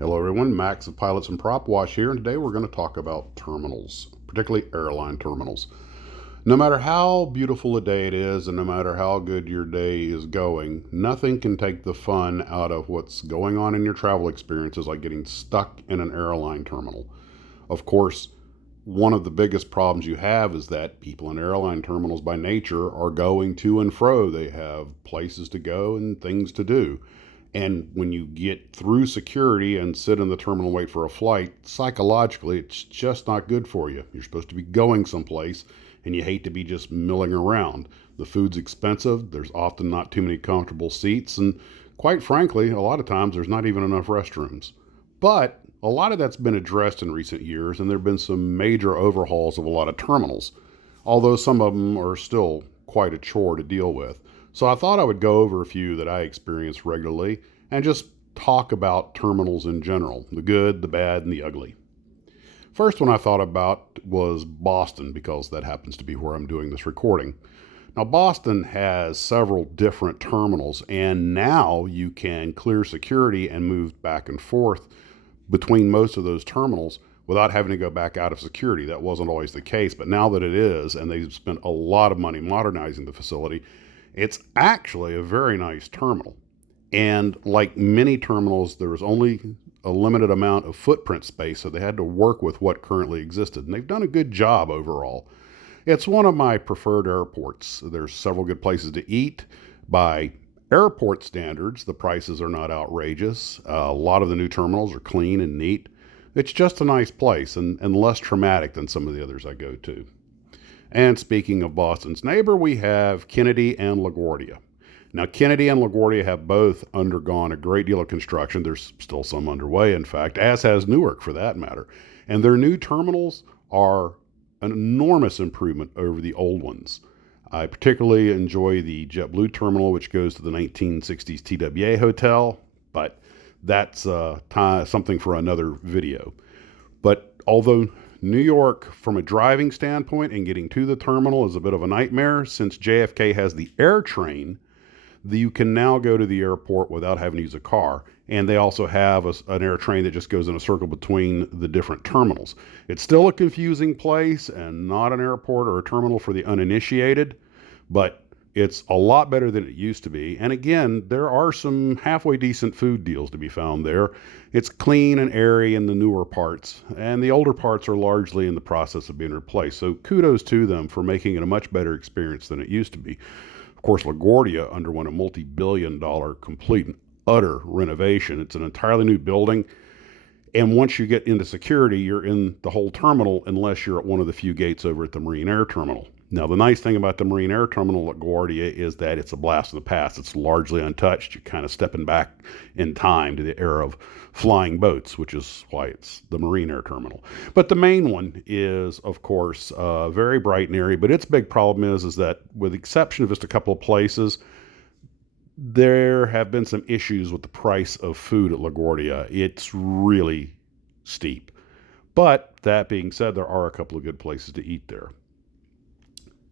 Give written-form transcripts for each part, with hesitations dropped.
Hello everyone, Max of Pilots and Prop Wash here, and today we're going to talk about terminals, particularly airline terminals. No matter how beautiful a day it is and no matter how good your day is going, nothing can take the fun out of what's going on in your travel experiences like getting stuck in an airline terminal. Of course, one of the biggest problems you have is that people in airline terminals by nature are going to and fro. They have places to go and things to do. And when you get through security and sit in the terminal and wait for a flight, psychologically, it's just not good for you. You're supposed to be going someplace and you hate to be just milling around. The food's expensive. There's often not too many comfortable seats. And quite frankly, a lot of times there's not even enough restrooms. But a lot of that's been addressed in recent years, and there have been some major overhauls of a lot of terminals, although some of them are still quite a chore to deal with. So I thought I would go over a few that I experience regularly and just talk about terminals in general, the good, the bad, and the ugly. First one I thought about was Boston, because that happens to be where I'm doing this recording. Now, Boston has several different terminals, and now you can clear security and move back and forth between most of those terminals without having to go back out of security. That wasn't always the case, but now that it is, and they've spent a lot of money modernizing the facility, it's actually a very nice terminal. And like many terminals, there was only a limited amount of footprint space, so they had to work with what currently existed. And they've done a good job overall. It's one of my preferred airports. There's several good places to eat. By airport standards, the prices are not outrageous. A lot of the new terminals are clean and neat. It's just a nice place and less traumatic than some of the others I go to. And speaking of Boston's neighbor, we have Kennedy and LaGuardia. Now, Kennedy and LaGuardia have both undergone a great deal of construction. There's still some underway, in fact, as has Newark for that matter. And their new terminals are an enormous improvement over the old ones. I particularly enjoy the JetBlue terminal, which goes to the 1960s TWA hotel, but that's something for another video. But although New York, from a driving standpoint and getting to the terminal, is a bit of a nightmare, since JFK has the air train, you can now go to the airport without having to use a car. And they also have an air train that just goes in a circle between the different terminals. It's still a confusing place and not an airport or a terminal for the uninitiated, but it's a lot better than it used to be. And again, there are some halfway decent food deals to be found there. It's clean and airy in the newer parts, and the older parts are largely in the process of being replaced. So kudos to them for making it a much better experience than it used to be. Of course, LaGuardia underwent a multi-billion-dollar complete and utter renovation. It's an entirely new building. And once you get into security, you're in the whole terminal unless you're at one of the few gates over at the Marine Air Terminal. Now, the nice thing about the Marine Air Terminal at LaGuardia is that it's a blast from the past. It's largely untouched. You're kind of stepping back in time to the era of flying boats, which is why it's the Marine Air Terminal. But the main one is, of course, very bright and airy. But its big problem is that, with the exception of just a couple of places, there have been some issues with the price of food at LaGuardia. It's really steep. But that being said, there are a couple of good places to eat there.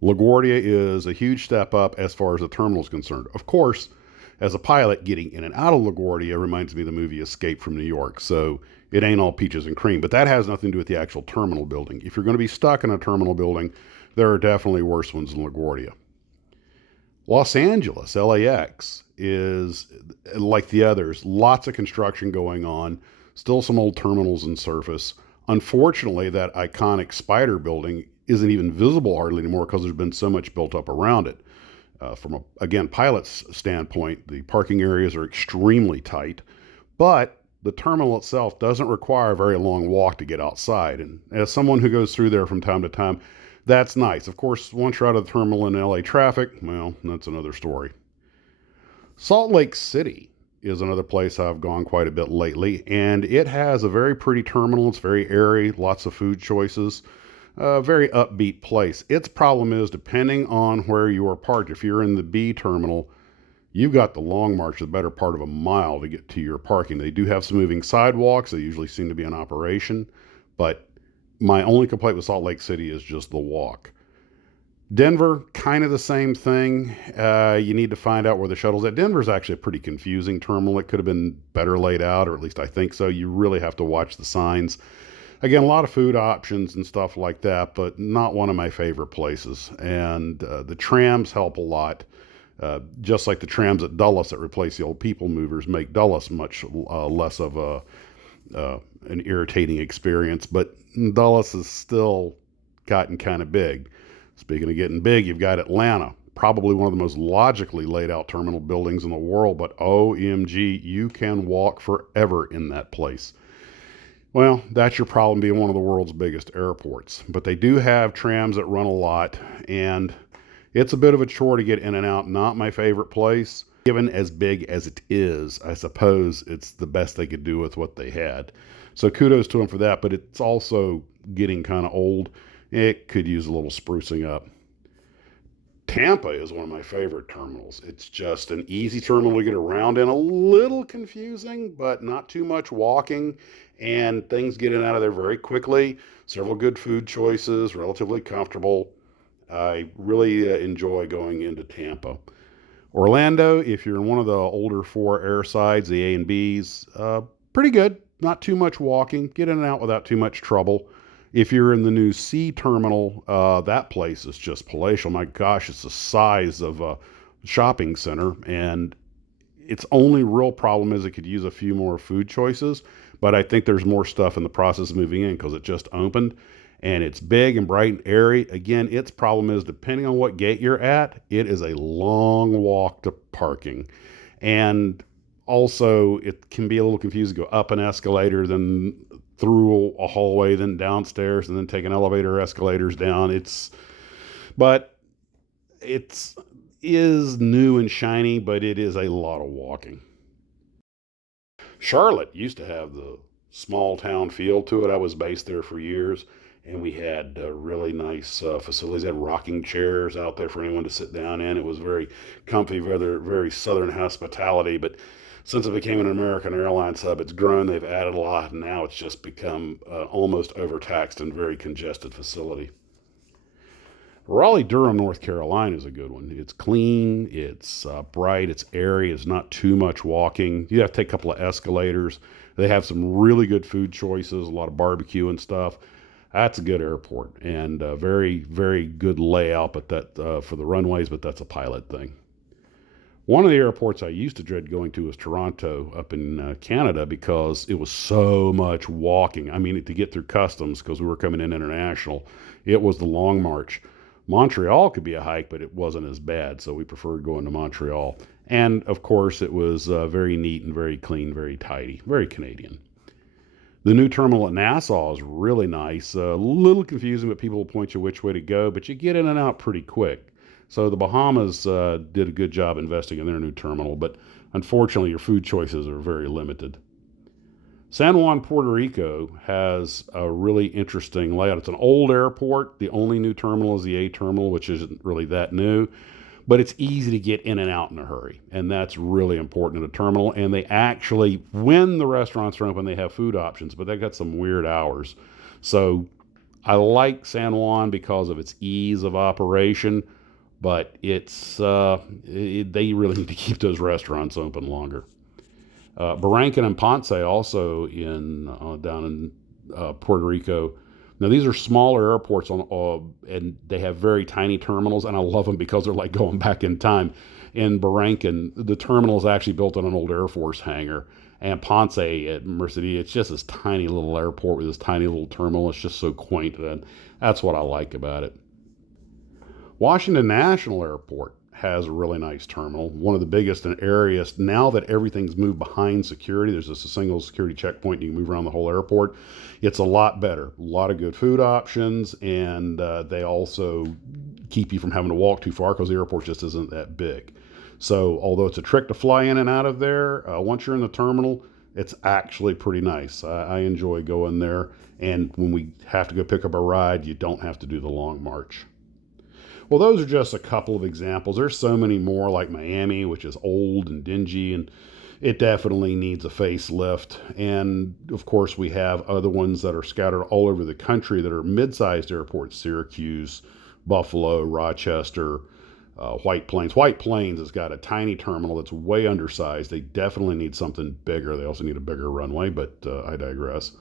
LaGuardia is a huge step up as far as the terminal is concerned. Of course, as a pilot, getting in and out of LaGuardia reminds me of the movie Escape from New York, so it ain't all peaches and cream. But that has nothing to do with the actual terminal building. If you're going to be stuck in a terminal building, there are definitely worse ones than LaGuardia. Los Angeles, LAX, is like the others. Lots of construction going on. Still some old terminals and surface. Unfortunately, that iconic Spider building isn't even visible hardly anymore because there's been so much built up around it. From a, again, pilot's standpoint, the parking areas are extremely tight, but the terminal itself doesn't require a very long walk to get outside. And as someone who goes through there from time to time, that's nice. Of course, once you're out of the terminal in LA traffic, well, that's another story. Salt Lake City is another place I've gone quite a bit lately, and it has a very pretty terminal. It's very airy, lots of food choices. A very upbeat place. Its problem is, depending on where you are parked, if you're in the B terminal, you've got the long march, the better part of a mile to get to your parking. They do have some moving sidewalks. They usually seem to be in operation. But my only complaint with Salt Lake City is just the walk. Denver, kind of the same thing. You need to find out where the shuttle's at. Denver's actually a pretty confusing terminal. It could have been better laid out, or at least I think so. You really have to watch the signs. Again, a lot of food options and stuff like that, but not one of my favorite places. And the trams help a lot. Just like the trams at Dulles that replace the old people movers make Dulles much less of an irritating experience. But Dulles has still gotten kind of big. Speaking of getting big, you've got Atlanta, probably one of the most logically laid out terminal buildings in the world, but OMG, you can walk forever in that place. Well, that's your problem being one of the world's biggest airports. But they do have trams that run a lot, and it's a bit of a chore to get in and out. Not my favorite place. Given as big as it is, I suppose it's the best they could do with what they had. So kudos to them for that, but it's also getting kind of old. It could use a little sprucing up. Tampa is one of my favorite terminals. It's just an easy terminal to get around in, a little confusing, but not too much walking, and things get in and out of there very quickly. Several good food choices, relatively comfortable. I really enjoy going into Tampa. Orlando, if you're in one of the older four air sides, the A and Bs, pretty good. Not too much walking. Get in and out without too much trouble. If you're in the new C terminal, that place is just palatial. My gosh, it's the size of a shopping center. And its only real problem is it could use a few more food choices. But I think there's more stuff in the process of moving in because it just opened. And it's big and bright and airy. Again, its problem is depending on what gate you're at, it is a long walk to parking. And also, it can be a little confusing to go up an escalator, then through a hallway, then downstairs, and then take an elevator or escalators down. But it's is new and shiny, but it is a lot of walking. Charlotte used to have the small town feel to it. I was based there for years, and we had really nice facilities. They had rocking chairs out there for anyone to sit down in. It was very comfy, very southern hospitality. But since it became an American Airlines hub, it's grown. They've added a lot, and now it's just become almost overtaxed and very congested facility. Raleigh, Durham, North Carolina is a good one. It's clean, it's bright, it's airy, it's not too much walking. You have to take a couple of escalators. They have some really good food choices, a lot of barbecue and stuff. That's a good airport and very, very good layout, but that for the runways, but that's a pilot thing. One of the airports I used to dread going to was Toronto up in Canada because it was so much walking. I mean, to get through customs because we were coming in international, it was the long march. Montreal could be a hike, but it wasn't as bad, so we preferred going to Montreal. And of course, it was very neat and very clean, very tidy, very Canadian. The new terminal at Nassau is really nice. A little confusing, but people will point you which way to go, but you get in and out pretty quick. So the Bahamas did a good job investing in their new terminal, but unfortunately, your food choices are very limited. San Juan, Puerto Rico has a really interesting layout. It's an old airport. The only new terminal is the A terminal, which isn't really that new, but it's easy to get in and out in a hurry. And that's really important in a terminal. And they actually, when the restaurants are open, they have food options, but they've got some weird hours. So I like San Juan because of its ease of operation, but they really need to keep those restaurants open longer. Barranquilla and Ponce also down in Puerto Rico. Now these are smaller airports and they have very tiny terminals, and I love them because they're like going back in time. In Barranquilla, the terminal is actually built on an old Air Force hangar, and Ponce at Mercedes, it's just this tiny little airport with this tiny little terminal. It's just so quaint, and that's what I like about it. Washington National Airport has a really nice terminal, one of the biggest in the area. Now that everything's moved behind security, there's just a single security checkpoint. You can move around the whole airport. It's a lot better. A lot of good food options, and they also keep you from having to walk too far because the airport just isn't that big. So although it's a trick to fly in and out of there, once you're in the terminal, it's actually pretty nice. I enjoy going there, and when we have to go pick up a ride, you don't have to do the long march. Well, those are just a couple of examples. There's so many more, like Miami, which is old and dingy, and it definitely needs a facelift. And of course, we have other ones that are scattered all over the country that are mid-sized airports: Syracuse, Buffalo, Rochester, White Plains. White Plains has got a tiny terminal that's way undersized. They definitely need something bigger. They also need a bigger runway, but I digress.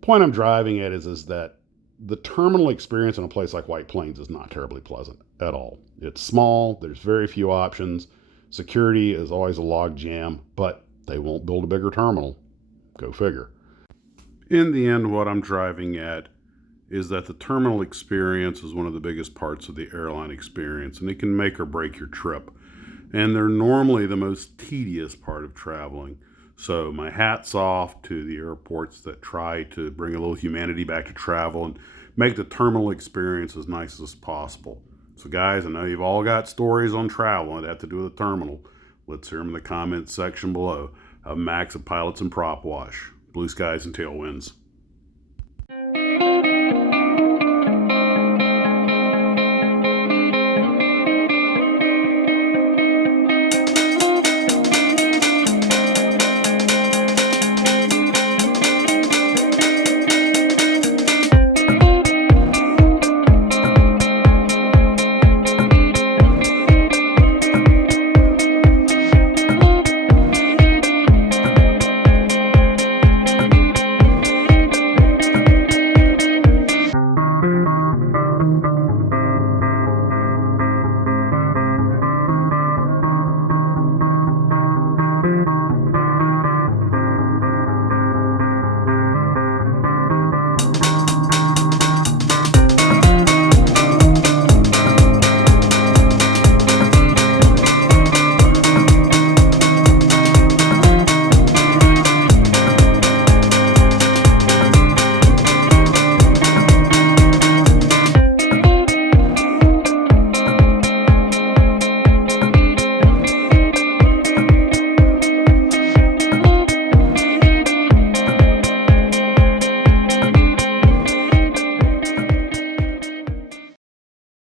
Point I'm driving at is that the terminal experience in a place like White Plains is not terribly pleasant at all. It's small, there's very few options. Security is always a log jam, but they won't build a bigger terminal. Go figure. In the end, what I'm driving at is that the terminal experience is one of the biggest parts of the airline experience, and it can make or break your trip. And they're normally the most tedious part of traveling. So my hat's off to the airports that try to bring a little humanity back to travel and make the terminal experience as nice as possible. So guys, I know you've all got stories on travel that have to do with the terminal. Let's hear them in the comments section below. Max of Pilots and Prop Wash. Blue skies and tailwinds.